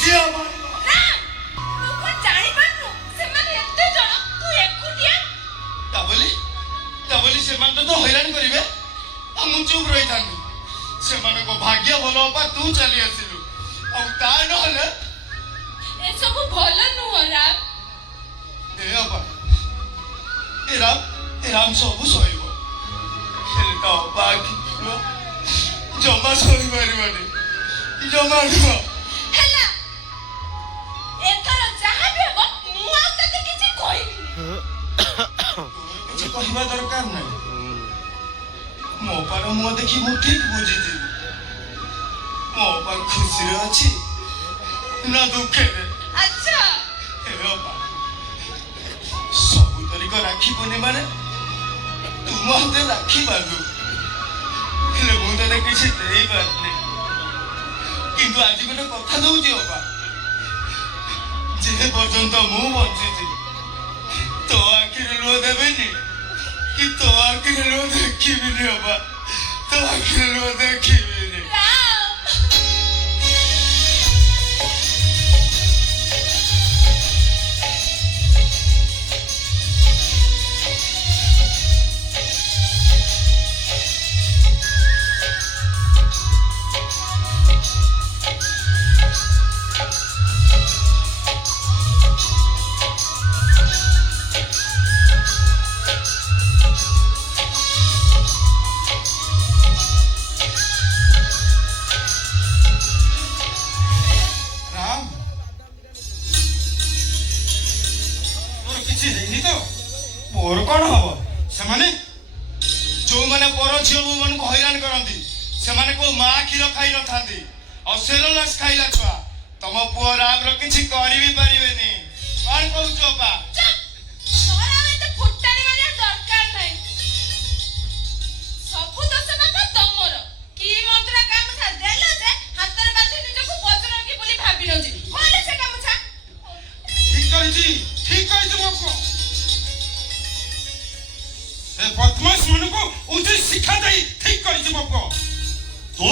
ଝିଅ ମରିବ। ନା ତୁ କଣ ଜାଣିପାରୁନୁ ସେମାନେ ଏତେ ଜଣ ତୁ ଏକୁଟିଆ। ତା ବୋଲି ସେମାନେ ତ ହଇରାଣ କରିବେ ଆଉ ମୁଁ ଚୁପ୍ ରହିଥାନ୍ତି। ସେମାନଙ୍କ ଭାଗ୍ୟ ଭଲ ଅପା ତୁ ଚାଲି ଆସିଲୁ ଆଉ ତା ନହେଲେ ଏସବୁ ଭଲ ନୁହଁ ରାମ। ଏ ଅପା ଏ ରାମ ସବୁ ସହିବ ହେଲେ ତା ଅପା ଆଖି ଜମା ସହିପାରିବନି ଜମା ନୁହଁ। ହେଲା ଏଥର ଯାହା ବି ହବ ମୁଁ ଆଉ ତତେ କିଛି କହିବିନି। କିଛି କହିବା ଦରକାର ନାହିଁ। ମୋ ଅପାର ମୁହଁ ଦେଖି ମୁଁ ଠିକ ବୁଝିଯିବି ମୋ ଅପା ଖୁସିରେ ଅଛି ନା ଦୁଃଖରେ। ଆଚ୍ଛା ଏ ଅପା ସବୁ ତରିକ ରାକ୍ଷୀ ପୂର୍ଣ୍ଣିମାରେ ତୁ ମୋ ହାତରେ ରାକ୍ଷୀ ବାନ୍ଧୁ ହେଲେ ମୁଁ ତତେ କିଛି ଦେଇପାରୁନି। କିନ୍ତୁ ଆଜି ଗୋଟେ କଥା ଦଉଛି ଅପା ଯେ ପର୍ଯ୍ୟନ୍ତ ମୁଁ ବଞ୍ଚିଛି ତୋ ଆଖିରେ ଲୁହ ଦେବେନି କି ତୋ ଆଖିରେ ଲୁହ ଦେଖିବିନି ଅପା ତୋ ଆଖିରେ ଲୁହ ଦେଖିବିନି। କିଛି ହେଇନି ତ ମୋର କଣ ହବ? ସେମାନେ ଯୋଉମାନେ ପର ଝିଅ ବୋଉ ମାନଙ୍କୁ ହଇରାଣ କରନ୍ତି ସେମାନେ କୋଉ ମା କ୍ଷୀର ଖାଇ ନଥାନ୍ତି ଆଉ ସେଲୁଲାସ ଖାଇଲା ଛୁଆ ତମ ପୁଅ ରାମର କିଛି କରିବି ପାରିବେନି। କଣ କହୁଛୁ ଅପା? ଠିକ କହିଛୁ ମୋ ପୁଅ। ସେ ବଦମାସ ମାନଙ୍କୁ ଉଚିତ ଶିକ୍ଷା ଦେଇ ଠିକ କରିଛି ମୋ ପୁଅ। ତୁ